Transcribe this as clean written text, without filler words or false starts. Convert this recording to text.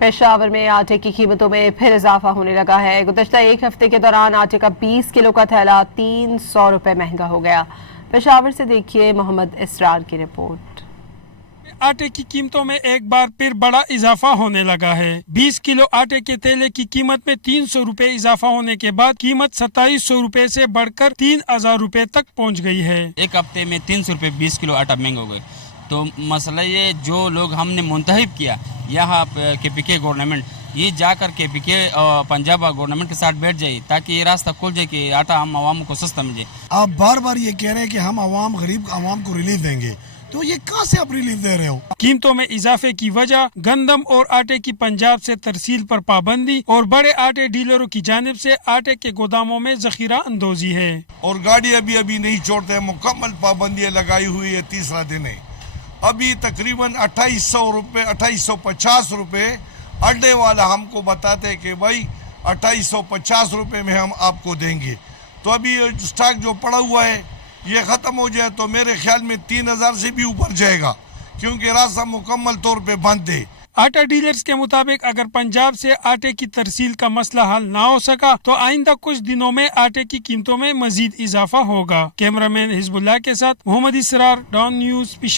पेशावर में आटे की कीमतों में फिर इजाफा होने लगा है। गुज़श्ता एक हफ्ते के दौरान आटे का 20 किलो का थैला 300 रुपए महंगा हो गया। पेशावर से देखिए मोहम्मद इसरार की रिपोर्ट। आटे की कीमतों में एक बार फिर बड़ा इजाफा होने लगा है। 20 किलो आटे के थैले की कीमत में 300 रुपए इजाफा होने के बाद कीमत 2700 रुपए से बढ़कर 3000 रुपए तक पहुंच गई है। एक हफ्ते में 300 रुपए 20 किलो आटा महंगा हो गए। तो मसला ये जो लोग हमने मुंतहिब किया यहाँ KPK गवर्नमेंट ये जाकर KPK पंजाब गवर्नमेंट के साथ बैठ जाए ताकि ये रास्ता खुल जाए कि आटा हम आवाम को सस्ता मिले। आप बार बार ये कह रहे हैं कि हम आवाम गरीब आवाम को रिलीफ देंगे, तो ये कहाँ से आप रिलीफ दे रहे हो? कीमतों में इजाफे की वजह गंदम और आटे की पंजाब से तरसील पर पाबंदी और बड़े आटे डीलरों की जानिब से आटे के गोदामों में जखीरा अंदोजी है। और गाड़ी अभी नहीं छोड़ते, मुकम्मल पाबंदियाँ लगाई हुई है। तीसरा दिन है, अभी तकरीबन 2800 रुपये 2850 रुपये अड्डे वाला हमको बताते कि भाई 2850 रुपये में हम आपको देंगे। तो अभी स्टॉक जो पड़ा हुआ है ये ख़त्म हो जाए तो मेरे ख्याल में 3000 से भी ऊपर जाएगा, क्योंकि रास्ता मुकम्मल तौर पे बंद है। आटा डीलर्स के मुताबिक अगर पंजाब से आटे की तरसील का मसला हल ना हो सका तो आइंदा कुछ दिनों में आटे की कीमतों में मजीद इजाफा होगा। कैमरामैन हिजबुल्लाह के साथ मोहम्मद इसरार, डॉन न्यूज़, पेशावर।